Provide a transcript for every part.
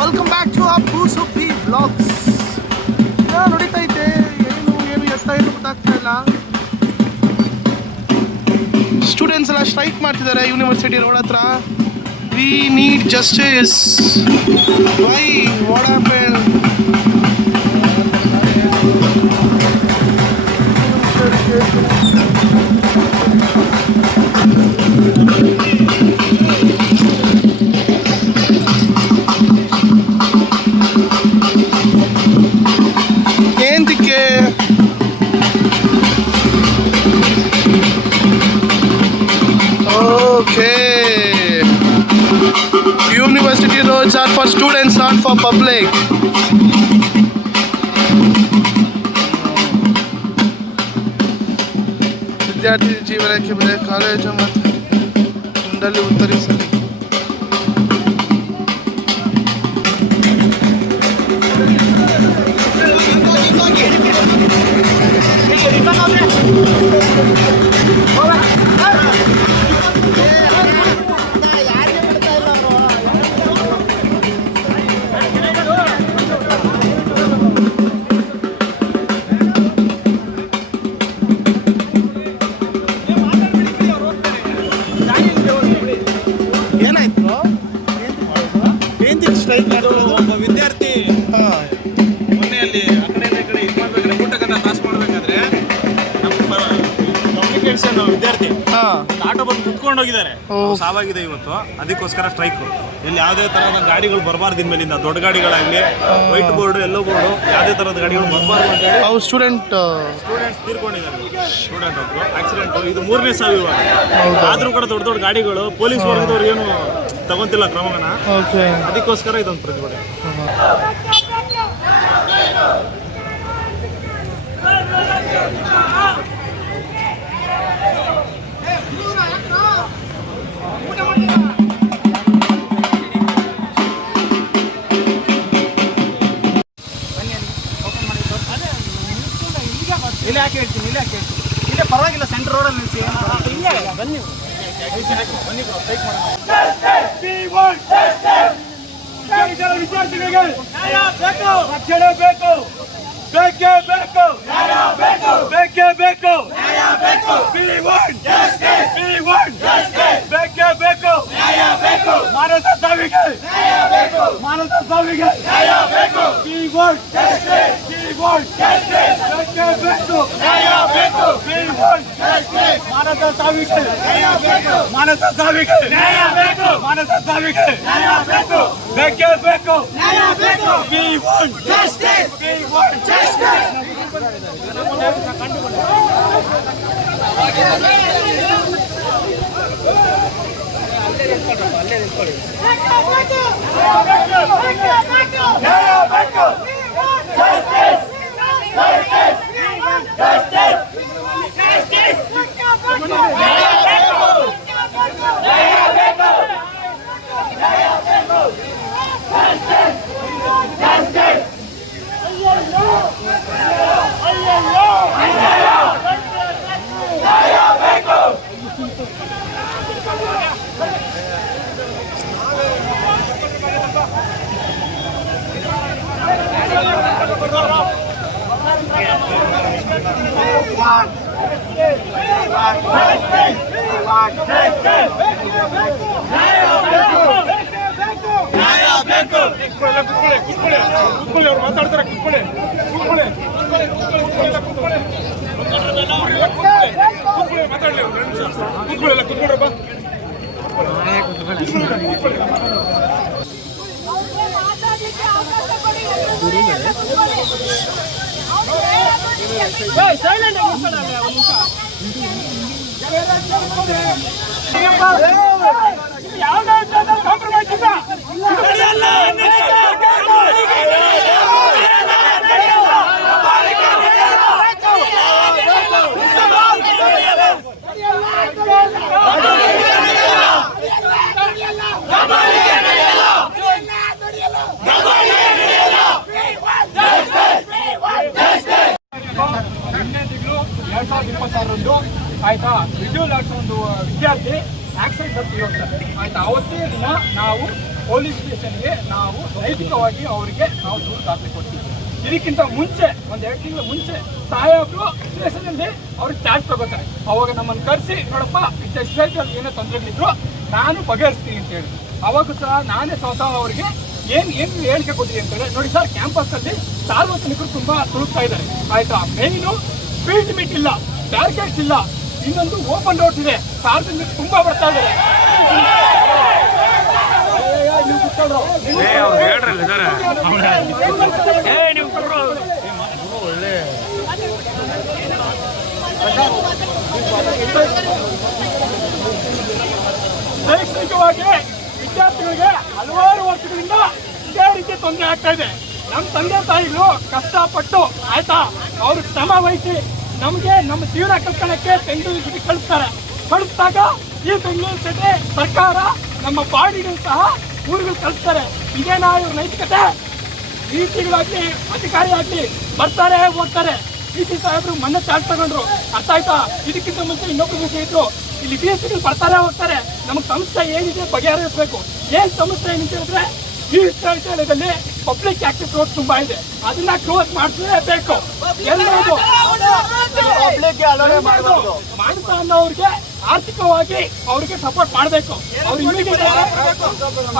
Welcome back to Appu Subbi blogs. ನಡೀತಾ ಇದೆ, ಏನು ಎತ್ತ ಏನು ಗೊತ್ತಾಗ್ತಾ ಇಲ್ಲ. ಸ್ಟೂಡೆಂಟ್ಸ್ ಎಲ್ಲ ಸ್ಟ್ರೈಕ್ ಮಾಡ್ತಿದ್ದಾರೆ ಯೂನಿವರ್ಸಿಟಿ ರೋಡ್ ಹತ್ರ. We need justice. Why what happen? ಏನಕ್ಕೆ okay, university roads are for students, not for public. ವಿದ್ಯಾರ್ಥಿ ಜೀವನಕ್ಕೆ ಬೆಲೆ ಕಾಲೇಜು ಮತ್ತು ಮುಂದಲ್ಲಿ ಉತ್ತರಿಸಲಿ. ಒಬ್ಬ ವಿದ್ಯಾರ್ಥಿ ಮೊನ್ನೆಯಲ್ಲಿ ಆ ಕಡೆಯಿಂದ ಈ ಕಡೆ ಇದು ಮಾಡ್ಬೇಕಾದ್ರೆ ಊಟಕ್ಕನ್ನ ಪಾಸ್ ಮಾಡಬೇಕಾದ್ರೆ ನಮ್ಮ ಕಮ್ಯುನಿಕೇಷನ್ ವಿದ್ಯಾರ್ಥಿ ಆಟೋ ಬಂದು ಕುತ್ಕೊಂಡು ಹೋಗಿದ್ದಾರೆ. ಸಾವಾಗಿದೆ ಇವತ್ತು, ಅದಕ್ಕೋಸ್ಕರ ಸ್ಟ್ರೈಕ್. ಇಲ್ಲಿ ಯಾವುದೇ ಥರದ ಗಾಡಿಗಳು ಬರಬಾರ್ದು ಇನ್ಮೇಲಿಂದ, ದೊಡ್ಡ ಗಾಡಿಗಳಾಗಲಿ, ವೈಟ್ ಬೋರ್ಡು, ಎಲ್ಲೋ ಬೋರ್ಡು, ಯಾವುದೇ ಥರದ ಗಾಡಿಗಳು ಬರಬಾರ್ದು ಅಂತ ಹೇಳಿ ಸ್ಟೂಡೆಂಟ್ಸ್ ತೀರ್ಕೊಂಡಿದ್ದಾರೆ. ಸ್ಟೂಡೆಂಟ್ ಒಬ್ಬರು ಆಕ್ಸಿಡೆಂಟು, ಇದು 3ನೇ ಸಾವು ಇವಾಗ. ಆದರೂ ಕೂಡ ದೊಡ್ಡ ದೊಡ್ಡ ಗಾಡಿಗಳು ಪೊಲೀಸ್ ವರ್ಗದವ್ರು ಏನು ತಗೊಂತಿಲ್ಲ ಕ್ರಮನ, ಅದಕ್ಕೋಸ್ಕರ ಇದೊಂದು ಪ್ರತಿಭಟನೆ. ಇಲ್ಲಿ ಯಾಕೆ ಹೇಳ್ತೀನಿ, ಇಲ್ಲೇ ಪರವಾಗಿಲ್ಲ, ಸೆಂಟ್ರ್ ರೋಡಲ್ಲಿ ನಿಲ್ಲಿಸಿ. ಬನ್ನಿ ವಿದ್ಯಾರ್ಥಿಗಳಿಗೆ ರಕ್ಷಣೆ ಬೇಕು, ಬೇಕೇ ಬೇಕು, ಬೇಕೇ ಬೇಕು, ಬೇಕೇ ಬೇಕು, ಮಾನಸ ಸಾವಿಗೆ, ಮಾನಸ ಸಾವಿಗೆ ಬೇಕೇ ಬೇಕು, ಮಾನಸ ಸಾವಿಗೆ, ಮಾನಸ ಸಾವಿಗೆ, ಮಾನಸ ಸಾವಿಗೆ ಬೇಕೇ ಬೇಕು. We want justice. We want justice. ಮಾತಾಡ್ತಾರೆ, ಕುತ್ಕೊಳ್ಳಿ, ಮಾತಾಡ್ಲಿ, ಕುತ್ಕೊಳ್ಳಿ, ಕುತ್ಕೊಳ್ರಪ್ಪ. ಕಾಂಪ್ರಮೈಸ್ ಇಲ್ಲ. ಆಯ್ತಾ, ವಿಜುವಲ್ ಆರ್ಟ್ಸ್ ಒಂದು ವಿದ್ಯಾರ್ಥಿ ಆಕ್ಸಿಡೆಂಟ್ ಅಂತ ಹೇಳ್ತಾರೆ ಆಯ್ತಾ. ಅವತ್ತೇ ದಿನ ನಾವು ಪೊಲೀಸ್ ಸ್ಟೇಷನ್ಗೆ ನಾವು ನೈತಿಕವಾಗಿ ಅವರಿಗೆ ನಾವು ದೂರು ದಾಖಲೆ ಕೊಡ್ತೀವಿ. ಇದಕ್ಕಿಂತ ಮುಂಚೆ 1-2 ತಿಂಗಳ ಮುಂಚೆ ಸಾಹೇಬರು ಸ್ಟೇಷನಲ್ಲಿ ಅವ್ರಿಗೆ ಚಾರ್ಜ್ ತಗೋತಾರೆ. ಅವಾಗ ನಮ್ಮನ್ನು ಕರೆಸಿ ನೋಡಪ್ಪ ಸೊಸೈಟಿಯಲ್ಲಿ ಏನೋ ತೊಂದರೆಗಳಿದ್ರು ನಾನು ಬಗೆಹರಿಸ್ತೀನಿ ಅಂತ ಹೇಳಿದ್ರು. ಅವಾಗ ಸಹ ನಾನೇ ಸ್ವತಃ ಅವರಿಗೆ ಏನು ಹೇಳಿಕೆ ಕೊಟ್ಟಿದೆ ಅಂತೇಳಿ ನೋಡಿ ಸರ್, ಕ್ಯಾಂಪಸ್ಸಲ್ಲಿ ಸಾರ್ವಜನಿಕರು ತುಂಬ ತುಳುಕ್ತಾ ಇದ್ದಾರೆ ಆಯಿತಾ. ಮೇಯ್ನು ಸ್ಪೀಡ್ ಲಿಮಿಟ್ ಇಲ್ಲ, ಬ್ಯಾರಿಕೇಡ್ಸ್ ಇಲ್ಲ, ಇನ್ನೊಂದು ಓಪನ್ ರೋಡ್ಸ್ ಇದೆ, ಸಾರ್ವಜನಿಕರು ತುಂಬ ಬರ್ತಾ ಇದ್ದಾರೆ. ಶೈಕ್ಷಣಿಕವಾಗಿ ವಿದ್ಯಾರ್ಥಿಗಳಿಗೆ ಹಲವಾರು ವರ್ಷಗಳಿಂದ ಇದೇ ರೀತಿ ತೊಂದರೆ ಆಗ್ತಾ ಇದೆ. ನಮ್ಮ ತಂದೆ ತಾಯಿಗಳು ಕಷ್ಟಪಟ್ಟು ಆಯ್ತಾ ಅವರು ಶ್ರಮ ವಹಿಸಿ ನಮಗೆ ನಮ್ಮ ಜೀವನ ಕಲ್ಪನೆಗೆ ಬೆಂಗಳೂರು ಸಿಟಿ ಕಳಿಸಿದಾಗ ಈ ಬೆಂಗಳೂರು ಸಿಟಿ ಸರ್ಕಾರ ನಮ್ಮ ಬಾಡಿಗಳು ಸಹ ಊರುಗಳು ಕಳಿಸ್ತಾರೆ. ಇದೇನಾ ಇವ್ರ ನೈತಿಕತೆ? ಡಿಸಿಗಳಾಗ್ಲಿ ಅಧಿಕಾರಿ ಆಗ್ಲಿ ಬರ್ತಾರೆ ಹೋಗ್ತಾರೆ. ಡಿಸಿ ಸಾಹೇಬರು ಮೊನ್ನೆ ಚಾರ್ಜ್ ತಗೊಂಡ್ರು, ಅರ್ಥ ಆಯ್ತಾ. ಇದಕ್ಕಿಂತ ಮುಂಚೆ ಇನ್ನೊಬ್ರು ವಿಷಯ ಇದ್ರು, ಇಲ್ಲಿ ಡಿಸಿಗಳು ಬರ್ತಾರೆ ಹೋಗ್ತಾರೆ. ನಮಗೆ ಸಮಸ್ಯೆ ಏನಿದೆ ಬಗೆಹರಿಸಬೇಕು. ಏನು ಸಮಸ್ಯೆ ಏನಿದೆ ಅಂದ್ರೆ ಈ ವಿಶ್ವವಿದ್ಯಾಲಯದಲ್ಲಿ ಪಬ್ಲಿಕ್ ಆಕ್ಸೆಸ್ ರೋಡ್ ತುಂಬಾ ಇದೆ, ಅದನ್ನ ಕ್ಲೋಸ್ ಮಾಡಿಸಲೇಬೇಕು. ಎಲ್ಲರೂ ಮಾನಸ ಅನ್ನೋರಿಗೆ ಆರ್ಥಿಕವಾಗಿ ಅವ್ರಿಗೆ ಸಪೋರ್ಟ್ ಮಾಡಬೇಕು. ಅವ್ರು ಇಮಿಡಿಯೇಟ್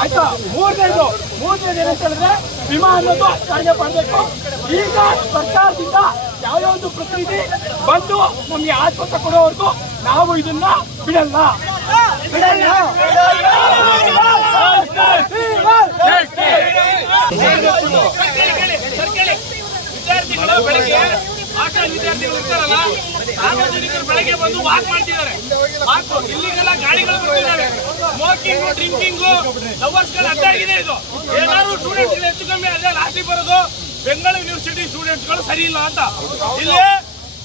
ಆಯ್ತಾ. ಮೂರನೇದು ಏನಂತ ಹೇಳಿದ್ರೆ ವಿಮಾ ಅನ್ನೋದು ಸಾರಿಗೆ ಮಾಡಬೇಕು. ಈಗ ಸರ್ಕಾರದಿಂದ ಯಾವ್ಯಾವ ಒಂದು ಪ್ರತಿನಿಧಿ ಬಂದು ನಮ್ಗೆ ಆಶ್ವಾಸ ಕೊಡೋವರೆಗೂ ನಾವು ಇದನ್ನ ಬಿಡಲ್ಲ. ವಿದ್ಯಾರ್ಥಿಗಳು ಬೆಳಗ್ಗೆ ವಿದ್ಯಾರ್ಥಿಗಳು ಇರ್ತಾರಲ್ಲ, ಸಾರ್ವಜನಿಕರು ಬೆಳಗ್ಗೆ ಬಂದು ವಾಕ್ ಮಾಡ್ತಿದ್ದಾರೆ. ಇಲ್ಲಿಗೆಲ್ಲ ಗಾಡಿಗಳು ಬರ್ತಿದ್ದಾರೆ. ಸ್ಮೋಕಿಂಗ್, ಡ್ರಿಂಕಿಂಗು, ಲವರ್ಸ್ ಗಳು ಅಡ್ಡಾಗಿದೆ. ಇದು ಏನಾದ್ರು ಸ್ಟೂಡೆಂಟ್ಸ್ ಹೆಚ್ಚು ಕಮ್ಮಿ ಅದೇ ಲಾಸ್ಟಿಗೆ ಬರೋದು ಬೆಂಗಳೂರು ಯೂನಿವರ್ಸಿಟಿ ಸ್ಟೂಡೆಂಟ್ಸ್ಗಳು ಸರಿ ಇಲ್ಲ ಅಂತ. ಇಲ್ಲಿ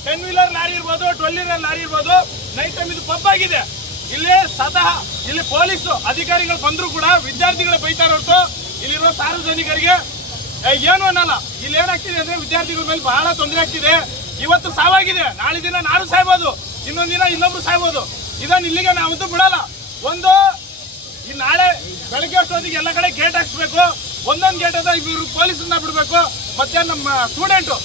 10 ವೀಲರ್ ಲಾರಿ ಇರ್ಬೋದು, 12 ವೀಲರ್ ಲಾರಿ ಇರ್ಬೋದು, ನೈಟ್ ಟೈಮ್ ಇದು ಪಬ್ ಆಗಿದೆ. ಇಲ್ಲಿ ಸದಾ ಇಲ್ಲಿ ಪೊಲೀಸ್ ಅಧಿಕಾರಿಗಳು ಬಂದ್ರು ಕೂಡ ವಿದ್ಯಾರ್ಥಿಗಳು ಬೈತಾರೆ ಹೊರತು ಇಲ್ಲಿರೋ ಸಾರ್ವಜನಿಕರಿಗೆ ಏನು ಅನ್ನಲ್ಲ. ಇಲ್ಲಿ ಏನಾಗ್ತಿದೆ ಅಂದ್ರೆ ವಿದ್ಯಾರ್ಥಿಗಳ ಮೇಲೆ ಬಹಳ ತೊಂದರೆ ಆಗ್ತಿದೆ. ಇವತ್ತು ಸಾವಾಗಿದೆ, ನಾಳೆ ದಿನ ನಾನು ಸಾಯ್ಬೋದು, ಇನ್ನೊಂದು ದಿನ ಇನ್ನೊಬ್ರು ಸಾಯ್ಬೋದು. ಇದನ್ನ ಇಲ್ಲಿಗೆ ನಾವಂತೂ ಬಿಡಲ್ಲ. ಒಂದು ಈ ನಾಳೆ ಬೆಳಗ್ಗೆ ಅಷ್ಟೊತ್ತಿಗೆ ಎಲ್ಲ ಕಡೆ ಗೇಟ್ ಹಾಕ್ಸ್ಬೇಕು. ಒಂದೊಂದು ಗೇಟ್ ಅದ ಇವರು ಪೊಲೀಸನ್ನ ಬಿಡಬೇಕು. ಮತ್ತೆ ನಮ್ಮ ಸ್ಟೂಡೆಂಟು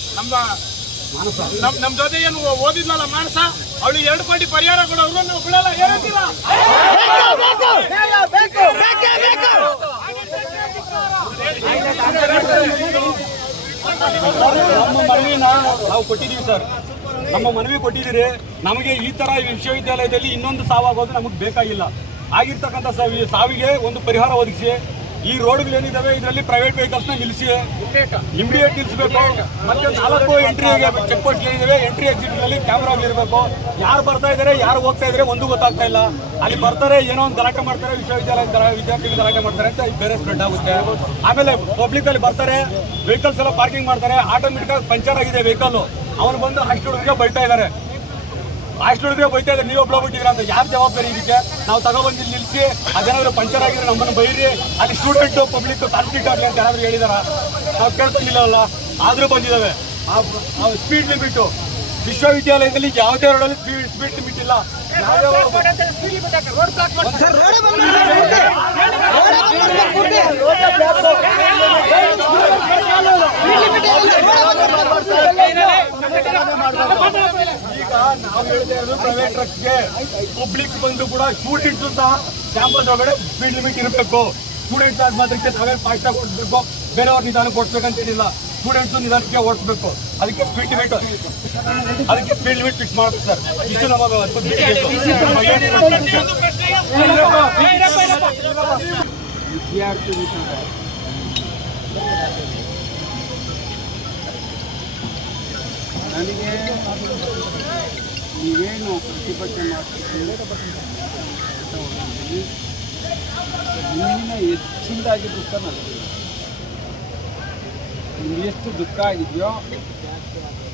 ನಮ್ಮ ಜೊತೆ ಏನು ಓದಿದ್ನಲ್ಲ ಮಾನಸ, ಅವಳಿಗೆ 2 ಕೋಟಿ ಪರಿಹಾರ ಕೊಡೋರು ನಾವು ಬಿಡಲ್ಲ. ಏನಂತೀರಾ? ನಮ್ಮ ಮನವಿನ ನಾವು ಕೊಟ್ಟಿದ್ದೀವಿ ಸರ್, ನಮ್ಮ ಮನವಿ ಕೊಟ್ಟಿದ್ದೀರಿ. ನಮಗೆ ಈ ತರ ವಿಶ್ವವಿದ್ಯಾಲಯದಲ್ಲಿ ಇನ್ನೊಂದು ಸಾವಾಗೋದು ನಮಗೆ ಬೇಕಾಗಿಲ್ಲ. ಆಗಿರ್ತಕ್ಕಂಥ ಸಾವಿಗೆ ಒಂದು ಪರಿಹಾರ ಒದಗಿಸಿ. ಈ ರೋಡ್ಗಳೇನಿದ್ದಾವೆ ಇದರಲ್ಲಿ ಪ್ರೈವೇಟ್ ವೆಹಿಕಲ್ಸ್ನ ನಿಲ್ಲಿಸಿ ಇಮಿಡಿಯೇಟ್ ನಿಲ್ಲಿಸಬೇಕು. ಮತ್ತೆ 4 ಎಂಟ್ರಿ ಚೆಕ್ ಪೋಸ್ಟ್ ಏನಿದೆ, ಎಂಟ್ರಿ ಎಕ್ಸಿಟ್ಗಳಲ್ಲಿ ಕ್ಯಾಮ್ರಾಗಳಿರಬೇಕು. ಯಾರು ಬರ್ತಾ ಇದ್ದಾರೆ, ಯಾರು ಹೋಗ್ತಾ ಇದ್ದಾರೆ ಒಂದು ಗೊತ್ತಾಗ್ತಾ ಇಲ್ಲ. ಅಲ್ಲಿ ಬರ್ತಾರೆ, ಏನೋ ಒಂದು ಗಲಾಟೆ ಮಾಡ್ತಾರೆ, ವಿಶ್ವವಿದ್ಯಾಲಯದ ವಿದ್ಯಾರ್ಥಿಗಳು ಗಲಾಟೆ ಮಾಡ್ತಾರೆ ಅಂತ ಬೇರೆ ಸ್ಪ್ರೆಡ್ ಆಗುತ್ತೆ. ಆಮೇಲೆ ಪಬ್ಲಿಕ್ ಅಲ್ಲಿ ಬರ್ತಾರೆ, ವೆಹಿಕಲ್ಸ್ ಎಲ್ಲ ಪಾರ್ಕಿಂಗ್ ಮಾಡ್ತಾರೆ. ಆಟೋಮೆಟಿಕ್ ಆಗಿ ಪಂಚರ್ ಆಗಿದೆ ವೆಹಿಕಲ್, ಅವನು ಬಂದು ಹಾಸ್ಟೆಲ್ಗೆ ಬೈತಾ ಇದ್ದಾರೆ. ನೀವು ಒಬ್ಬಿಟ್ಟಿದ್ರ ಅಂತ ಯಾರು ಜವಾಬ್ದಾರಿ ಇದಕ್ಕೆ? ನಾವು ತಗೊಬಂದು ನಿಲ್ಲಿಸಿ ಅದೇನಾದ್ರು ಪಂಚರ್ ಆಗಿದ್ರೆ ನಮ್ಮನ್ನು ಬೈರಿ, ಅಲ್ಲಿ ಸ್ಟೂಡೆಂಟು ಪಬ್ಲಿಕ್ ಕಾನ್ಫ್ಲಿಕ್ಟ್ ಆಗಲಿ ಅಂತ ಯಾರಾದ್ರೂ ಹೇಳಿದಾರ? ನಾವು ಕೇಳ್ಕೊಂಡಿಲ್ಲವಲ್ಲ. ಆದರೂ ಬಂದಿದ್ದಾವೆ. ಸ್ಪೀಡ್ ಲಿಮಿಟು ವಿಶ್ವವಿದ್ಯಾಲಯದಲ್ಲಿ ಯಾವುದೇ ರೋಡಲ್ಲಿ ಸ್ಪೀಡ್ ಲಿಮಿಟ್ ಇಲ್ಲ. ಈಗ ನಾವು ಹೇಳ್ತಾ ಇರೋದು ಪ್ರೈವೇಟ್ ಟ್ರಕ್ಸ್ಗೆ. ಪಬ್ಲಿಕ್ ಬಂದು ಕೂಡ ಸ್ಟೂಡೆಂಟ್ಸ್ ಸಹ ಕ್ಯಾಂಪಸ್ ಒಳಗಡೆ ಸ್ಪೀಡ್ ಲಿಮಿಟ್ ಇರಬೇಕು. ಸ್ಟೂಡೆಂಟ್ಸ್ ಆದ ಮಾತ್ರಕ್ಕೆ ನಾವೇ ಫಾಸ್ಟ್ ಆಗಿ ಓಡಿಸ್ಬೇಕು, ಬೇರೆಯವ್ರ ನಿಧಾನಕ್ಕೆ ಓಡಿಸ್ಬೇಕಂತ ಏನಿಲ್ಲ. ಸ್ಟೂಡೆಂಟ್ಸ್ ನಿಧಾನಕ್ಕೆ ಓಡಿಸ್ಬೇಕು. ಅದಕ್ಕೆ ಸ್ಪೀಡ್ ಲಿಮಿಟ್ ಫಿಕ್ಸ್ ಮಾಡಬೇಕು ಸರ್. ಇಷ್ಟು ನಮ್ಮ ವಿದ್ಯಾರ್ಥಿ ನನಗೆ ನೀವೇನು ಪ್ರತಿಭಟನೆ ಮಾಡ್ತಿದ್ದೀರಿ ಇನ್ನಿನ ಹೆಚ್ಚಿನದಾಗಿ ದುಃಖ ನನಗೆ. ನಿಮ್ಗೆ ಎಷ್ಟು ದುಃಖ ಆಗಿದೆಯೋ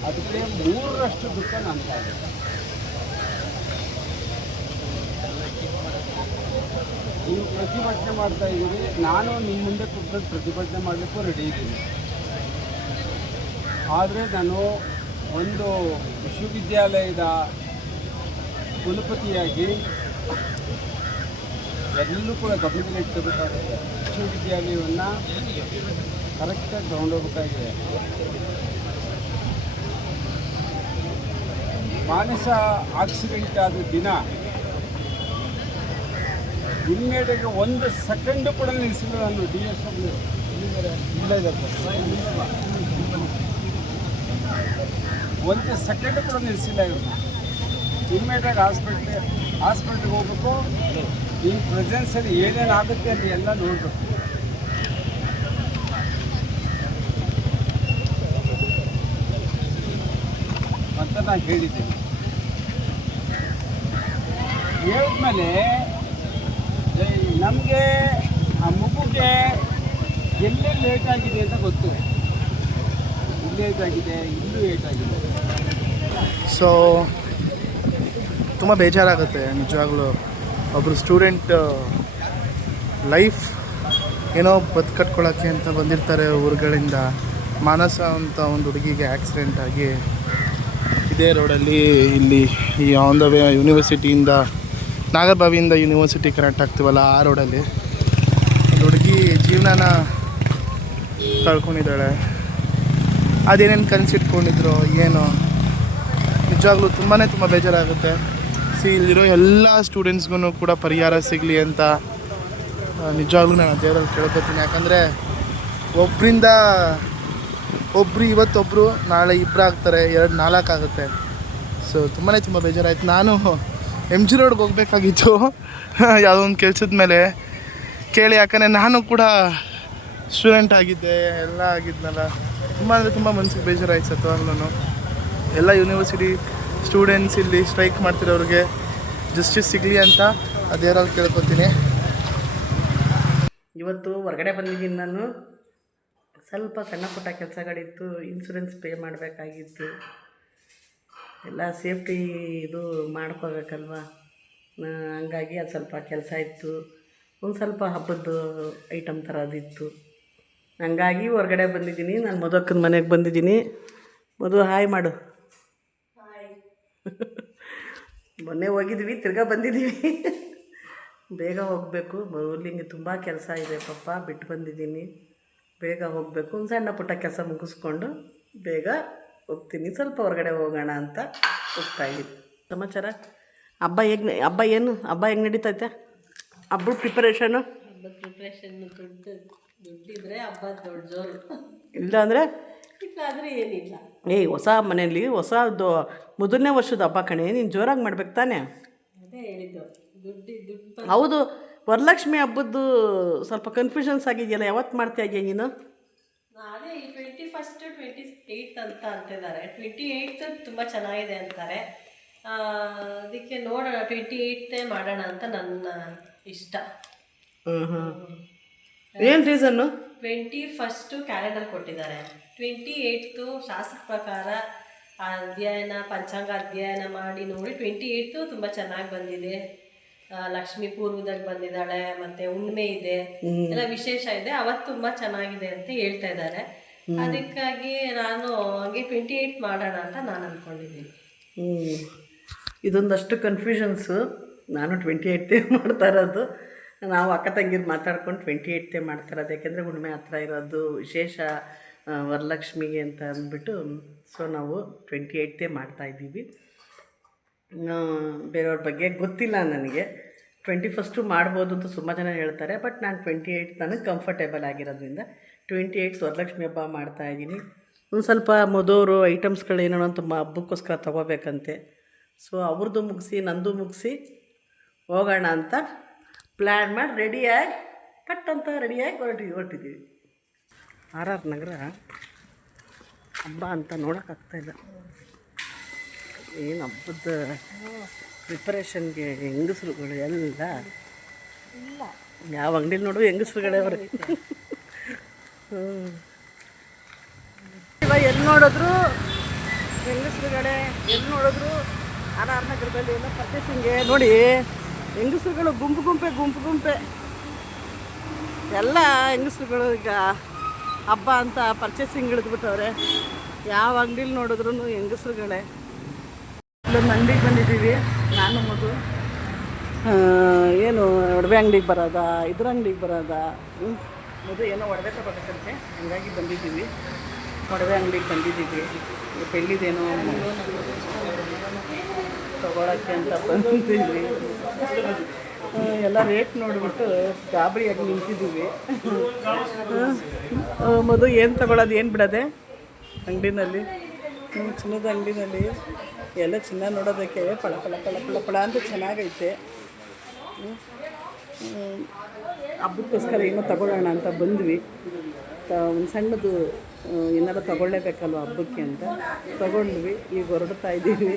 ಅದಕ್ಕೆ 3ರಷ್ಟು ದುಃಖ ನನಗಾಗಿದೆ. ನೀವು ಪ್ರತಿಭಟನೆ ಮಾಡ್ತಾ ಇದ್ದೀರಿ, ನಾನು ನಿಮ್ಮ ಮುಂದೆ ಕೂತ್ಕೊಂಡು ಪ್ರತಿಭಟನೆ ಮಾಡಲಿಕ್ಕೂ ರೆಡಿ ಇದ್ದೀನಿ. ಆದರೆ ನಾನು ಒಂದು ವಿಶ್ವವಿದ್ಯಾಲಯದ ಕುಲಪತಿಯಾಗಿ ಎಲ್ಲರೂ ಕೂಡ ಗಮನದಲ್ಲಿ ಇಟ್ಕೋಬೇಕಾಗುತ್ತೆ. ವಿಶ್ವವಿದ್ಯಾಲಯವನ್ನು ಕರೆಕ್ಟಾಗಿ ತಗೊಂಡೋಗ್ಬೇಕಾಗಿದೆ. ಮಾನಸ ಆಕ್ಸಿಡೆಂಟ್ ಆದ ದಿನ ಇಮ್ಮಿಡಿಯೇಟಾಗಿ 1 ಸೆಕೆಂಡು ಕೂಡ ನಿಲ್ಲಿಸಿಲ್ಲ. ನಾನು DSW ಇಲ್ಲ 1 ಸೆಕೆಂಡು ಕೂಡ ನಿಲ್ಲಿಸಿಲ್ಲ. ಇವ್ರನ್ನ ಇಮ್ಮಿಡಿಯೇಟಾಗಿ ಹಾಸ್ಪಿಟ್ಲಿಗೆ ಹೋಗ್ಬೇಕು. ಈ ಪ್ರೆಸೆನ್ಸಲ್ಲಿ ಏನೇನಾಗುತ್ತೆ ಅಂತ ಎಲ್ಲ ನೋಡಬೇಕು. ಅಂತ ನಾನು ಹೇಳಿದ್ದೀನಿ. ಹೇಳಿದ್ಮೇಲೆ ನಮಗೆ ಆ ಮಗುಗೆ ಎಲ್ಲೇ ಲೇಟ್ ಆಗಿದೆ ಅಂತ ಗೊತ್ತು. ಇಲ್ಲಿ ಲೇಟ್ ಆಗಿದೆ, ಇಲ್ಲೂ ಲೇಟ್ ಆಗಿದೆ. ಸೊ ತುಂಬ ಬೇಜಾರಾಗುತ್ತೆ ನಿಜವಾಗ್ಲೂ. ಒಬ್ಬರು ಸ್ಟೂಡೆಂಟ್ ಲೈಫ್ ಏನೋ ಬದುಕಟ್ಕೊಳ್ಳೋಕ್ಕೆ ಅಂತ ಬಂದಿರ್ತಾರೆ ಊರುಗಳಿಂದ. ಮಾನಸ ಅಂತ ಒಂದು ಹುಡುಗಿಗೆ ಆಕ್ಸಿಡೆಂಟ್ ಆಗಿ ಇದೇ ರೋಡಲ್ಲಿ ಇಲ್ಲಿ ಈ ಆನ್ ದ ವೇ ಯೂನಿವರ್ಸಿಟಿಯಿಂದ ನಾಗರಬಾವಿಯಿಂದ ಯೂನಿವರ್ಸಿಟಿ ಕನೆಕ್ಟ್ ಆಗ್ತೀವಲ್ಲ ಆ ರೋಡಲ್ಲಿ ಒಂದು ಹುಡುಗಿ ಜೀವನನ ಕಳ್ಕೊಂಡಿದ್ದಾಳೆ. ಅದೇನೇನು ಕನಸಿಟ್ಕೊಂಡಿದ್ರು ಏನೋ ನಿಜವಾಗ್ಲೂ ತುಂಬ ಬೇಜಾರಾಗುತ್ತೆ. ಇಲ್ಲಿರೋ ಎಲ್ಲ ಸ್ಟೂಡೆಂಟ್ಸ್ಗೂ ಕೂಡ ಪರಿಹಾರ ಸಿಗಲಿ ಅಂತ ನಿಜವಾಗ್ಲೂ ನಾನು ದೇವರಲ್ಲಿ ಕೇಳ್ಕೊತೀನಿ. ಯಾಕಂದರೆ ಒಬ್ಬರು ಇವತ್ತೊಬ್ಬರು ನಾಳೆ ಇಬ್ಬರು ಆಗ್ತಾರೆ, 2-4 ಆಗುತ್ತೆ. ಸೊ ತುಂಬ ಬೇಜಾರಾಯಿತು. ನಾನು MG ರೋಡ್ಗೆ ಹೋಗ್ಬೇಕಾಗಿತ್ತು ಯಾವುದೋ ಒಂದು ಕೆಲಸದ ಮೇಲೆ ಕೇಳಿ. ಯಾಕಂದರೆ ನಾನು ಕೂಡ ಸ್ಟೂಡೆಂಟ್ ಆಗಿದ್ದೆ, ಎಲ್ಲ ಆಗಿದ್ನಲ್ಲ. ತುಂಬ ಮನಸ್ಸಿಗೆ ಬೇಜಾರಾಯ್ತು ಸತ್ವಾಗ್ಲೂ. ಎಲ್ಲ ಯೂನಿವರ್ಸಿಟಿ ಸ್ಟೂಡೆಂಟ್ಸ್ ಇಲ್ಲಿ ಸ್ಟ್ರೈಕ್ ಮಾಡ್ತಿರೋರಿಗೆ ಜಸ್ಟಿಸ್ ಸಿಗಲಿ ಅಂತ ದೇವರಲ್ಲಿ ಕೇಳ್ಕೊತೀನಿ. ಇವತ್ತು ಹೊರಗಡೆ ಬಂದಿದ್ದೀನಿ. ನಾನು ಸ್ವಲ್ಪ ಸಣ್ಣ ಪುಟ್ಟ ಕೆಲಸಗಳಿತ್ತು, ಇನ್ಶೂರೆನ್ಸ್ ಪೇ ಮಾಡಬೇಕಾಗಿತ್ತು, ಎಲ್ಲ ಸೇಫ್ಟಿ ಇದು ಮಾಡ್ಕೋಬೇಕಲ್ವ. ಹಂಗಾಗಿ ಅದು ಸ್ವಲ್ಪ ಕೆಲಸ ಇತ್ತು. ಒಂದು ಸ್ವಲ್ಪ ಹಬ್ಬದ್ದು ಐಟಮ್ ಥರದಿತ್ತು. ಹಂಗಾಗಿ ಹೊರಗಡೆ ಬಂದಿದ್ದೀನಿ. ನಾನು ಮಧುಕ್ಕನ ಮನೆಗೆ ಬಂದಿದ್ದೀನಿ. ಮಧು ಹಾಯ್ ಮಾಡು. ಮೊನ್ನೆ ಹೋಗಿದ್ವಿ, ತಿರ್ಗಾ ಬಂದಿದ್ದೀವಿ. ಬೇಗ ಹೋಗಬೇಕು. ಮೌಲಿಂಗೆ ತುಂಬ ಕೆಲಸ ಇದೆ ಪಾಪ, ಬಿಟ್ಟು ಬಂದಿದ್ದೀನಿ. ಬೇಗ ಹೋಗಬೇಕು. ಒಂದು ಸಣ್ಣ ಪುಟ್ಟ ಕೆಲಸ ಮುಗಿಸ್ಕೊಂಡು ಬೇಗ ಹೋಗ್ತೀನಿ. ಸ್ವಲ್ಪ ಹೊರಗಡೆ ಹೋಗೋಣ ಅಂತ ಹೋಗ್ತಾಯಿದ್ದೀನಿ. ಸಮಾಚಾರ ಹಬ್ಬ ಹೆಂಗೆ ನಡೀತೈತೆ? ಹಬ್ಬದ ಪ್ರಿಪರೇಷನ್ನು ದುಡ್ಡಿದ್ರೆ ಹಬ್ಬ ದೊಡ್ಡ ಜೋರು, ಇಲ್ಲ ಅಂದರೆ ಇಲ್ಲಾದರೆ ಏನಿಲ್ಲ. ಹೊಸ ಮನೆಯಲ್ಲಿ ಹೊಸದು ಮೊದಲನೇ ವರ್ಷದ ಹಬ್ಬ ಕಣೆ, ನೀನು ಜೋರಾಗಿ ಮಾಡ್ಬೇಕು ತಾನೇ? ಅದೇ ಹೇಳಿದ್ದು, ದುಡ್ಡು. ಹೌದು, ವರಲಕ್ಷ್ಮಿ ಹಬ್ಬದ್ದು ಸ್ವಲ್ಪ ಕನ್ಫ್ಯೂಷನ್ಸ್ ಆಗಿದೆಯಲ್ಲ, ಯಾವತ್ತು ಮಾಡ್ತಾ ಇದೆಯಾ ನೀನು? ಅದೇ 21st 28th ಅಂತ ಅಂತಿದ್ದಾರೆ. 28th ತುಂಬ ಚೆನ್ನಾಗಿದೆ ಅಂತಾರೆ. ಅದಕ್ಕೆ ನೋಡೋಣ, 28th ಮಾಡೋಣ ಅಂತ ನನ್ನ ಇಷ್ಟ. ಏನು ರೀಸನ್ನು? 21st ಕ್ಯಾಲೆಂಡರ್ ಕೊಟ್ಟಿದ್ದಾರೆ. 28th ಶಾಸ್ತ್ರ ಪ್ರಕಾರ ಅಧ್ಯಯನ, ಪಂಚಾಂಗ ಅಧ್ಯಯನ ಮಾಡಿ ನೋಡಿ 28th ತುಂಬ ಚೆನ್ನಾಗಿ ಬಂದಿದೆ. ಲಕ್ಷ್ಮೀ ಪೂರ್ವದಲ್ಲಿ ಬಂದಿದ್ದಾಳೆ, ಮತ್ತು ಹುಣ್ಣಿಮೆ ಇದೆ, ಎಲ್ಲ ವಿಶೇಷ ಇದೆ. ಅವತ್ತು ತುಂಬ ಚೆನ್ನಾಗಿದೆ ಅಂತ ಹೇಳ್ತಾ ಇದ್ದಾರೆ. ಅದಕ್ಕಾಗಿ ನಾನು ಹಾಗೆ 28th ಮಾಡೋಣ ಅಂತ ನಾನು ಅಂದ್ಕೊಂಡಿದ್ದೀನಿ. ಇದೊಂದಷ್ಟು ಕನ್ಫ್ಯೂಷನ್ಸು. ನಾನು 28th ಮಾಡ್ತಾ ಇರೋದು. ನಾವು ಅಕ್ಕ ತಂಗಿರು ಮಾತಾಡ್ಕೊಂಡು 28th ಮಾಡ್ತಾ ಇರೋದು. ಯಾಕೆಂದರೆ ಹುಣ್ಣಿಮೆ ಹತ್ರ ಇರೋದು ವಿಶೇಷ ವರಲಕ್ಷ್ಮಿಗೆ ಅಂತ ಅಂದ್ಬಿಟ್ಟು. ಸೊ ನಾವು 28th ಮಾಡ್ತಾಯಿದ್ದೀವಿ. ಬೇರೆಯವ್ರ ಬಗ್ಗೆ ಗೊತ್ತಿಲ್ಲ ನನಗೆ. 21st ಮಾಡ್ಬೋದು ಅಂತ ತುಂಬ ಜನ ಹೇಳ್ತಾರೆ. ಬಟ್ ನಾನು 28th ನನಗೆ ಕಂಫರ್ಟೇಬಲ್ ಆಗಿರೋದ್ರಿಂದ 28th ವರಲಕ್ಷ್ಮಿ ಹಬ್ಬ ಮಾಡ್ತಾಯಿದ್ದೀನಿ. ಒಂದು ಸ್ವಲ್ಪ ಮೊದಲು ಐಟಮ್ಸ್ಗಳು ಏನೋ ಅಂತ ಹಬ್ಬಕ್ಕೋಸ್ಕರ ತೊಗೋಬೇಕಂತೆ. ಸೊ ಅವ್ರದ್ದು ಮುಗಿಸಿ ನಂದು ಮುಗಿಸಿ ಹೋಗೋಣ ಅಂತ ಪ್ಲ್ಯಾನ್ ಮಾಡಿ ರೆಡಿಯಾಗಿ ಪಟ್ ಅಂತ ರೆಡಿಯಾಗಿ ಹೊರಟಿದ್ದೀವಿ. RR ನಗರ ಹಬ್ಬ ಅಂತ ನೋಡೋಕ್ಕಾಗ್ತಾಯಿಲ್ಲ. ಏನು ಹಬ್ಬದ ಪ್ರಿಪರೇಷನ್ಗೆ ಹೆಂಗಸ್ರುಗಳು ಎಲ್ಲ ಯಾವ ಅಂಗಡಿಲಿ ನೋಡು ಹೆಂಗಸ್ರುಗಳೇ ಅವರು. ಇವಾಗ ಎಲ್ಲಿ ನೋಡಿದ್ರು ಹೆಂಗಸ್ರುಗಳೇ, ಎಲ್ಲಿ ನೋಡಿದ್ರು RR ನಗರದಲ್ಲಿ ಎಲ್ಲ ಪರ್ಚೇಸಿಂಗೆ ನೋಡಿ. ಹೆಂಗಸ್ರುಗಳು ಗುಂಪೆ ಎಲ್ಲ ಹೆಂಗಸ್ರುಗಳು ಈಗ ಹಬ್ಬ ಅಂತ ಪರ್ಚೇಸಿಂಗ್ ಹಿಡಿದ್ಬಿಟ್ಟವ್ರೆ. ಯಾವ ಅಂಗಡಿಲಿ ನೋಡಿದ್ರು ಹೆಂಗಸ್ರುಗಳೇ. ಇಲ್ಲೊಂದು ಅಂಗಡಿಗೆ ಬಂದಿದ್ದೀವಿ ನಾನು ಮಗು. ಏನು ಒಡವೆ ಅಂಗಡಿಗೆ ಬರೋದಾ, ಇದ್ರ ಅಂಗಡಿಗೆ ಬರೋದಾ, ಮೊದಲು ಏನೋ ಒಡವೆ ತಗೋಬೇಕಂತೆ, ಹಂಗಾಗಿ ಬಂದಿದ್ದೀವಿ. ಒಡವೆ ಅಂಗಡಿಗೆ ಬಂದಿದ್ದೀವಿ. ಬೆಳ್ಳಿದೇನೋ ತಗೊಳಕ್ಕೆ ಅಂತ ಬಂದಿದ್ದೀವಿ. ಎಲ್ಲ ರೇಟ್ ನೋಡಿಬಿಟ್ಟು ಗಾಬರಿಯಾಗಿ ನಿಂತಿದ್ದೀವಿ. ಮೊದಲು ಏನು ತಗೊಳ್ಳೋದು ಏನು ಬಿಡೋದೆ ಅಂಗಡಿನಲ್ಲಿ, ಚಿನ್ನದ ಅಂಗಡಿನಲ್ಲಿ ಎಲ್ಲ ಚಿನ್ನ ನೋಡೋದಕ್ಕೆ ಪಳ ಪಳ ಪಳ ಪಳ ಪಳ ಅಂತ ಚೆನ್ನಾಗೈತೆ. ಹಬ್ಬಕ್ಕೋಸ್ಕರ ಏನೋ ತಗೊಳ್ಳೋಣ ಅಂತ ಬಂದ್ವಿ. ಒಂದು ಸಣ್ಣದು ಏನಾರು ತಗೊಳ್ಳೇಬೇಕಲ್ವ ಹಬ್ಬಕ್ಕೆ ಅಂತ ತಗೊಂಡ್ವಿ. ಈಗ ಹೊರಡ್ತಾ ಇದ್ದೀವಿ.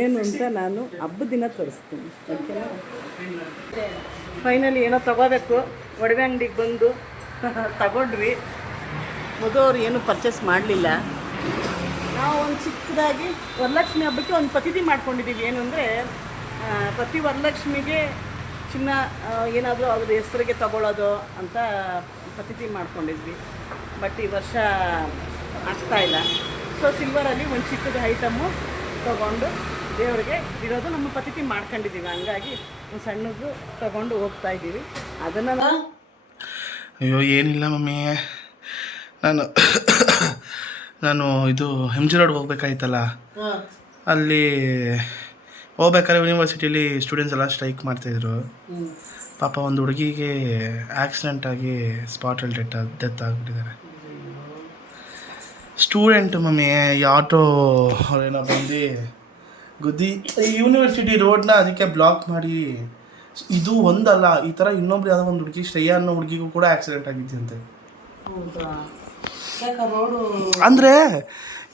ಏನು ಅಂತ ನಾನು ಹಬ್ಬದ ದಿನ ತೋರಿಸ್ತೀನಿ, ಓಕೆನಾ? ಫೈನಲಿ ಏನೋ ತಗೋಬೇಕು, ಒಡವೆ ಅಂಗಡಿಗೆ ಬಂದು ತಗೊಂಡ್ವಿ. ಮೊದಲು ಅವ್ರು ಏನೂ ಪರ್ಚೇಸ್ ಮಾಡಲಿಲ್ಲ. ನಾವು ಒಂದು ಚಿಕ್ಕದಾಗಿ ವರಲಕ್ಷ್ಮಿ ಹಬ್ಬಕ್ಕೆ ಒಂದು ಪತಿಥಿ ಮಾಡ್ಕೊಂಡಿದ್ದೀವಿ. ಏನು ಅಂದರೆ ಪ್ರತಿ ವರಲಕ್ಷ್ಮಿಗೆ ಚಿನ್ನ ಏನಾದರೂ ಅವ್ರ ಹೆಸರಿಗೆ ತಗೊಳ್ಳೋದು ಅಂತ ಪತಿಥಿ ಮಾಡ್ಕೊಂಡಿದ್ವಿ. ಬಟ್ ಈ ವರ್ಷ ಆಗ್ತಾಯಿಲ್ಲ. ಸೊ ಸಿಲ್ವರಲ್ಲಿ ಒಂದು ಚಿಕ್ಕದು ಐಟಮು ತೊಗೊಂಡು ದೇವರಿಗೆ ಇರೋದು ನಮ್ಮ ಪತಿಥಿ ಮಾಡ್ಕೊಂಡಿದ್ದೀವಿ. ಹಂಗಾಗಿ ಒಂದು ಸಣ್ಣದು ತೊಗೊಂಡು ಹೋಗ್ತಾ ಇದ್ದೀವಿ. ಅದನ್ನು ಅಯ್ಯೋ ಏನಿಲ್ಲ ಮಮ್ಮಿ, ನಾನು ಇದು MG ರೋಡ್ಗೆ ಹೋಗ್ಬೇಕಾಯ್ತಲ್ಲ, ಅಲ್ಲಿ ಹೋಗ್ಬೇಕಾದ್ರೆ ಯೂನಿವರ್ಸಿಟಿಯಲ್ಲಿ ಸ್ಟೂಡೆಂಟ್ಸ್ ಎಲ್ಲ ಸ್ಟ್ರೈಕ್ ಮಾಡ್ತಾಯಿದ್ರು. ಪಾಪ ಒಂದು ಹುಡುಗಿಗೆ ಆಕ್ಸಿಡೆಂಟ್ ಆಗಿ ಸ್ಪಾಟಲ್ಲಿ ಡೆತ್ ಆಗಿಬಿಟ್ಟಿದ್ದಾರೆ. ಸ್ಟೂಡೆಂಟ್ ಮಮ್ಮಿ, ಈ ಆಟೋ ಅವರೇನೋ ಬಂದು ಗುದ್ದಿ ಈ ಯೂನಿವರ್ಸಿಟಿ ರೋಡ್ನ ಅದಕ್ಕೆ ಬ್ಲಾಕ್ ಮಾಡಿ. ಇದು ಒಂದಲ್ಲ, ಈ ಥರ ಇನ್ನೊಬ್ರು ಯಾವುದೋ ಒಂದು ಹುಡುಗಿ, ಶ್ರೇಯಾ ಅನ್ನೋ ಹುಡುಗಿಗೂ ಕೂಡ ಆಕ್ಸಿಡೆಂಟ್ ಆಗಿದ್ದಂತೆ. ಅಂದರೆ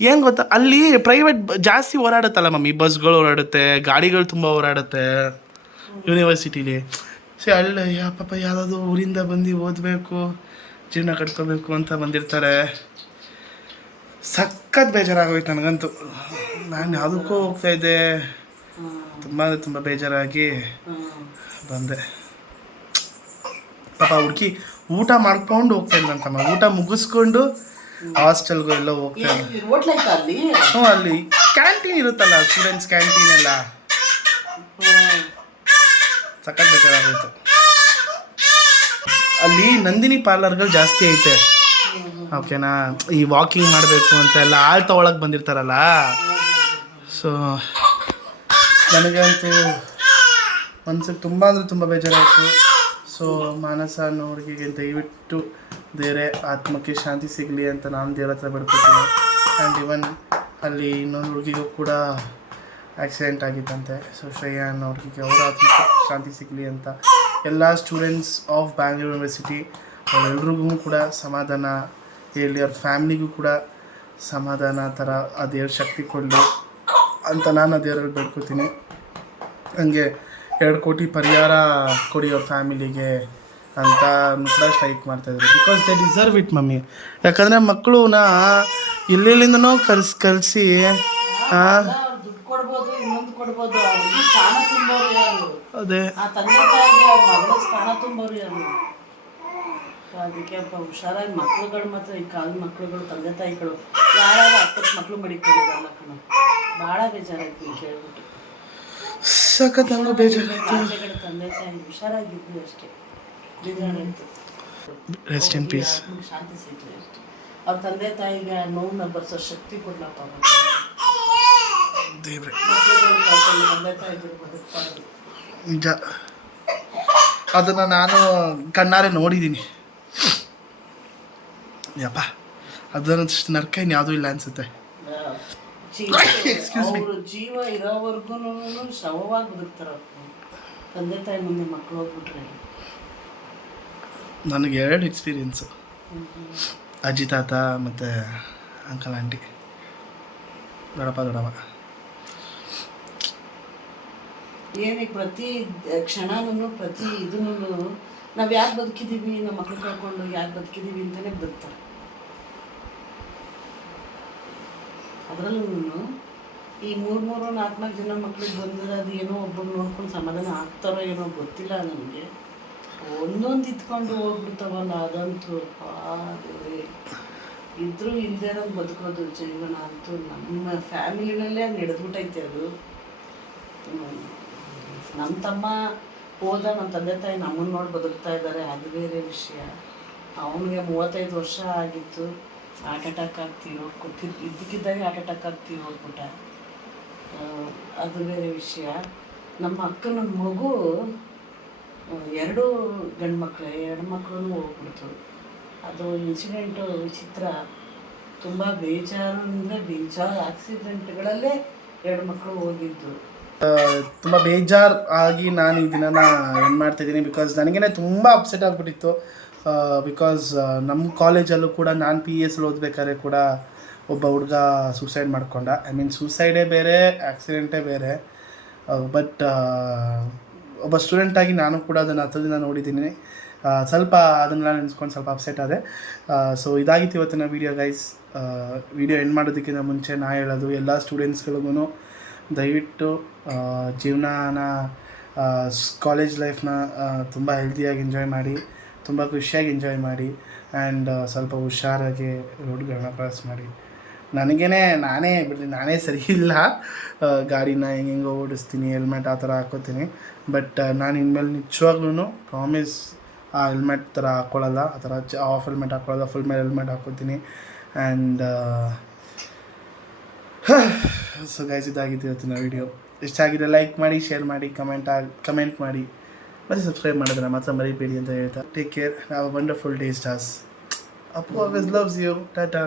ಏನು ಗೊತ್ತಾ, ಅಲ್ಲಿ ಪ್ರೈವೇಟ್ ಜಾಸ್ತಿ ಓಡಾಡುತ್ತಲ್ಲ ಮಮ್ಮಿ, ಬಸ್ಗಳು ಓಡಾಡುತ್ತೆ, ಗಾಡಿಗಳು ತುಂಬ ಓಡಾಡುತ್ತೆ ಯೂನಿವರ್ಸಿಟಿಲಿ. ಅಲ್ಲಿ ಪಾಪ ಯಾವುದಾದ್ರು ಊರಿಂದ ಬಂದು ಓದಬೇಕು, ಜೀವನ ಕಟ್ಕೋಬೇಕು ಅಂತ ಬಂದಿರ್ತಾರೆ. ಸಖತ್ ಬೇಜಾರಾಗೋಯ್ತು ನನಗಂತೂ. ನಾನು ಯಾವುದಕ್ಕೂ ಹೋಗ್ತಾಯಿದ್ದೆ, ತುಂಬ ಅಂದರೆ ತುಂಬ ಬೇಜಾರಾಗಿ ಬಂದೆ. ಪಾಪ ಹುಡುಗಿ ಊಟ ಮಾಡ್ಕೊಂಡು ಹೋಗ್ತಾ ಇದ್ದಂತಮ್ಮ, ಊಟ ಮುಗಿಸ್ಕೊಂಡು ಹಾಸ್ಟೆಲ್ಗೂ ಎಲ್ಲ ಹೋಗ್ತಾ ಇದ್ದ. ಅಲ್ಲಿ ಕ್ಯಾಂಟೀನ್ ಇರುತ್ತಲ್ಲ, ಸ್ಟೂಡೆಂಟ್ಸ್ ಕ್ಯಾಂಟೀನ್ ಎಲ್ಲ. ಸಖತ್ ಬೇಜಾರಾಗೋಯ್ತು. ಅಲ್ಲಿ ನಂದಿನಿ ಪಾರ್ಲರ್ಗಳು ಜಾಸ್ತಿ ಐತೆ, ಓಕೆನಾ? ಈ ವಾಕಿಂಗ್ ಮಾಡಬೇಕು ಅಂತ ಎಲ್ಲ ಹಾಲು ತಗೊಳಕ್ಕೆ ಬಂದಿರ್ತಾರಲ್ಲ. ಸೊ ನನಗಂತೂ ಮನ್ಸಿಗೆ ತುಂಬ ಅಂದರೆ ತುಂಬ ಬೇಜಾರಾಯಿತು. ಸೊ ಮಾನಸ ಅನ್ನೋ ಹುಡುಗಿಗೆ ದಯವಿಟ್ಟು ಬೇರೆ ಆತ್ಮಕ್ಕೆ ಶಾಂತಿ ಸಿಗಲಿ ಅಂತ ನಾನು ದೇವ್ರ ಹತ್ರ ಬೇಡ್ಕೊತೀನಿ. ಆ್ಯಂಡ್ ಇವನ್ ಅಲ್ಲಿ ಇನ್ನೊಂದು ಹುಡುಗಿಗೂ ಕೂಡ ಆಕ್ಸಿಡೆಂಟ್ ಆಗಿತ್ತಂತೆ. ಸೊ ಶ್ರೇಯಾ ಅನ್ನೋ ಹುಡುಗಿಗೆ ಅವರ ಆತ್ಮಕ್ಕೆ ಶಾಂತಿ ಸಿಗಲಿ ಅಂತ ಎಲ್ಲ ಸ್ಟೂಡೆಂಟ್ಸ್ ಆಫ್ ಬ್ಯಾಂಗ್ಳೂರ್ ಯೂನಿವರ್ಸಿಟಿ ಅವರೆಲ್ರಿಗೂ ಕೂಡ ಸಮಾಧಾನ ಹೇಳಿ, ಅವ್ರ ಫ್ಯಾಮ್ಲಿಗೂ ಕೂಡ ಸಮಾಧಾನ ಥರ ಆ ದೇವ್ರ ಶಕ್ತಿ ಕೊಡಲಿ ಅಂತ ನಾನು ಆ ದೇವರಲ್ಲಿ ಬೇಡ್ಕೊತೀನಿ. ಹಂಗೆ 2 ಕೋಟಿ ಪರಿಹಾರ ಕೊಡಿ ಅವ್ರ ಫ್ಯಾಮಿಲಿಗೆ ಅಂತ ಕೂಡ ಸ್ಟ್ರೈಕ್ ಮಾಡ್ತಾಯಿದ್ರು. Because they deserve it mummy. ಯಾಕಂದರೆ ಮಕ್ಕಳನ್ನ ಎಲ್ಲೆಲ್ಲಿಂದನೋ ಕಲಿಸಿ ದುಡ್ಡು ಕೊಡ್ಬೋದು, ಇನ್ನೊಂದು ಕೊಡ್ಬೋದು, ಸ್ಥಾನ ತುಂಬೋರು ಯಾರು? ಅದೇ ಆ ತಂದೆ ತಾಯಿಗೆ ಮಗಳ ಸ್ಥಾನ ತುಂಬೋರು ಯಾರು? ಅದಕ್ಕೆ ಹುಷಾರಾಗಿ ಮಕ್ಳುಗಳು ಮಾತ್ರ, ಈ ಕಾಲದ ಮಕ್ಳುಗಳು, ತಂದೆ ತಾಯಿಗಳು ಯಾರು 10 ಮಕ್ಳು ಮಡಿಕೊಂಡಿರಲ್ಲ ಕಣ. ಭಾಳ ಬೇಜಾರಾಯ್ತು ಕೇಳ್ಬಿಟ್ಟು. ಸಖತ್ ಹಂಗ ಬೇಜಾರಾಯ್ತು. ತಂದೆ ತಾಯಿ ಹುಷಾರಾಗಿದ್ವಿ ಅಷ್ಟೇ, ಬೇಜಾರಾಯ್ತು. Rest in peace. ಶಾಂತಿ ಸಿಗ್ಲಿ ಅಷ್ಟೇ. ಅವ್ರ ತಂದೆ ತಾಯಿಗೆ ನೋವನ್ನ ಬರ್ಸೋ ಶಕ್ತಿ ಕೊಡ್ಲಪ್ಪ ದೇವ್ರೆ. ತಂದೆ ತಾಯಿಗಳು ಬದುಕ್ತಾರೆ ನಿಜ. ಅದನ್ನು ನಾನು ಕಣ್ಣಾರೆ ನೋಡಿದ್ದೀನಿ. ಯಪ್ಪ, ಅದರಷ್ಟು ನರ್ಕ ಇನ್ಯಾವುದೂ ಇಲ್ಲ ಅನಿಸುತ್ತೆ. ಅವರು ಜೀವ ಇರೋವರೆಗೂ ಶವವಾಗಿ ಬದುಕ್ತಾರ ತಂದೆ ತಾಯಿ ಮುಂದೆ ಮಕ್ಕಳು ಹೋಗ್ಬಿಟ್ರೆ. ನನಗೆ 2 ಎಕ್ಸ್ಪೀರಿಯೆನ್ಸು, ಅಜ್ಜಿ ತಾತ ಮತ್ತು ಅಂಕಲ್ ಆಂಟಿ, ದೊಡ್ಡಪ್ಪ. ಏನಕ್ಕೆ ಪ್ರತಿ ಕ್ಷಣನೂ ಪ್ರತಿ ಇದನ್ನು ನಾವು ಯಾಕೆ ಬದುಕಿದ್ದೀವಿ, ನಮ್ಮ ಮಕ್ಕಳು ಕಳ್ಕೊಂಡು ಯಾಕೆ ಬದುಕಿದ್ದೀವಿ ಅಂತಲೇ ಬದುಕ್ತಾರೆ. ಅದರಲ್ಲೂ ಈ 3-4 ಜನ ಮಕ್ಳಿಗೆ ಬಂದಿರೋದು ಏನೋ ಒಬ್ಬರು ನೋಡ್ಕೊಂಡು ಸಮಾಧಾನ ಆಗ್ತಾರೋ ಏನೋ ಗೊತ್ತಿಲ್ಲ ನನಗೆ. ಒಂದೊಂದು ಇತ್ಕೊಂಡು ಹೋಗ್ಬಿಡ್ತಾವಲ್ಲ, ಅದಂತೂ ಇದ್ರೂ ಇಲ್ಲದೆ ಇರೋದು ಬದುಕೋದು ಜೀವನ ಅಂತೂ ನಮ್ಮ ಫ್ಯಾಮಿಲಿನಲ್ಲೇ ಅದು ನಡೆದ್ಬಿಟ್ಟೈತೆ. ಅದು ನಮ್ಮ ತಮ್ಮ ಹೋದ ನಮ್ಮ ತಂದೆ ತಾಯಿ ನಮ್ಮನ್ನು ನೋಡಿ ಬದುಕ್ತಾ ಇದ್ದಾರೆ, ಅದು ಬೇರೆ ವಿಷಯ. ಅವನಿಗೆ 35 ವರ್ಷ ಆಗಿತ್ತು, ಹಾರ್ಟ್ ಅಟ್ಯಾಕ್ ಆಗ್ತೀವಿ ಇದ್ದಕ್ಕಿದ್ದಾಗೆ ಹಾರ್ಟ್ ಅಟ್ಯಾಕ್ ಆಗ್ತೀವಿ ಹೋಗ್ಬಿಟ್ಟ. ಅದು ಬೇರೆ ವಿಷಯ. ನಮ್ಮ ಅಕ್ಕನ ಮಗು 2 ಗಂಡು ಮಕ್ಕಳು, 2 ಮಕ್ಕಳು ಹೋಗ್ಬಿಡ್ತು. ಅದು ಇನ್ಸಿಡೆಂಟು ವಿಚಿತ್ರ, ತುಂಬ ಬೇಜಾರು ಅಂದರೆ ಬೇಜಾರು. ಆಕ್ಸಿಡೆಂಟ್ಗಳಲ್ಲೇ 2 ಮಕ್ಕಳು ಹೋಗಿದ್ದು. ತುಂಬ ಬೇಜಾರು ಆಗಿ ನಾನು ಈ ದಿನನ ಏನು ಮಾಡ್ತಾಯಿದ್ದೀನಿ, ಬಿಕಾಸ್ ನನಗೇ ತುಂಬ ಅಪ್ಸೆಟ್ ಆಗಿಬಿಟ್ಟಿತ್ತು. ಬಿಕಾಸ್ ನಮ್ಮ ಕಾಲೇಜಲ್ಲೂ ಕೂಡ ನಾನು PES ಓದಬೇಕಾದ್ರೆ ಕೂಡ ಒಬ್ಬ ಹುಡುಗ ಸೂಸೈಡ್ ಮಾಡ್ಕೊಂಡ. ಐ ಮೀನ್ ಸೂಸೈಡೇ ಬೇರೆ, ಆ್ಯಕ್ಸಿಡೆಂಟೇ ಬೇರೆ. ಬಟ್ ಒಬ್ಬ ಸ್ಟೂಡೆಂಟಾಗಿ ನಾನು ಕೂಡ ಅದನ್ನು ಹತ್ರದಿಂದ ನೋಡಿದ್ದೀನಿ. ಸ್ವಲ್ಪ ಅದನ್ನೆಲ್ಲ ನೆನೆಸ್ಕೊಂಡು ಸ್ವಲ್ಪ ಅಪ್ಸೆಟ್ ಆದೆ. ಸೊ ಇದಾಗಿತ್ತು ಇವತ್ತಿನ ವೀಡಿಯೋ ಗೈಸ್. ವೀಡಿಯೋ ಎಂಡ್ ಮಾಡೋದಕ್ಕಿಂತ ಮುಂಚೆ ನಾ ಹೇಳೋದು ಎಲ್ಲ ಸ್ಟೂಡೆಂಟ್ಸ್ಗಳಿಗೂ ದಯವಿಟ್ಟು ಜೀವನನ ಕಾಲೇಜ್ ಲೈಫ್ನ ತುಂಬ ಹೆಲ್ತಿಯಾಗಿ ಎಂಜಾಯ್ ಮಾಡಿ, ತುಂಬ ಖುಷಿಯಾಗಿ ಎಂಜಾಯ್ ಮಾಡಿ. ಆ್ಯಂಡ್ ಸ್ವಲ್ಪ ಹುಷಾರಾಗಿ ರೋಡ್ಗಳನ್ನ ಕ್ರಾಸ್ ಮಾಡಿ. ನಾನೇ ಸರಿ ಇಲ್ಲ, ಗಾಡಿನ ಹೆಂಗೆಂಗೋ ಓಡಿಸ್ತೀನಿ, ಹೆಲ್ಮೆಟ್ ಆ ಥರ ಹಾಕ್ಕೋತೀನಿ. ಬಟ್ ನಾನು ಇನ್ಮೇಲೆ ನಿಜವಾಗ್ಲೂ ಪ್ರಾಮಿಸ್ ಆ ಹೆಲ್ಮೆಟ್ ಥರ ಹಾಕ್ಕೊಳ್ಳಲ್ಲ, ಆ ಥರ ಆಫ್ ಹೆಲ್ಮೆಟ್ ಹಾಕ್ಕೊಳ್ಳಲ್ಲ, ಫುಲ್ ಮೇಲೆ ಹೆಲ್ಮೆಟ್ ಹಾಕ್ಕೋತೀನಿ. ಆ್ಯಂಡ್ ಸೊ ಗೈಸ್, ಇದಾಗಿತ್ತು ಇವತ್ತಿನ ವೀಡಿಯೋ. ಇಷ್ಟ ಆಗಿದೆ ಲೈಕ್ ಮಾಡಿ, ಶೇರ್ ಮಾಡಿ, ಕಮೆಂಟ್ ಮಾಡಿ, ಮತ್ತು ಸಬ್ಸ್ಕ್ರೈಬ್ ಮಾಡೋದನ್ನ ಮಾತ್ರ ಮರಿಬೇಡಿ ಅಂತ ಹೇಳ್ತಾ take care. Have a wonderful day stars. Appu always loves you. Tata.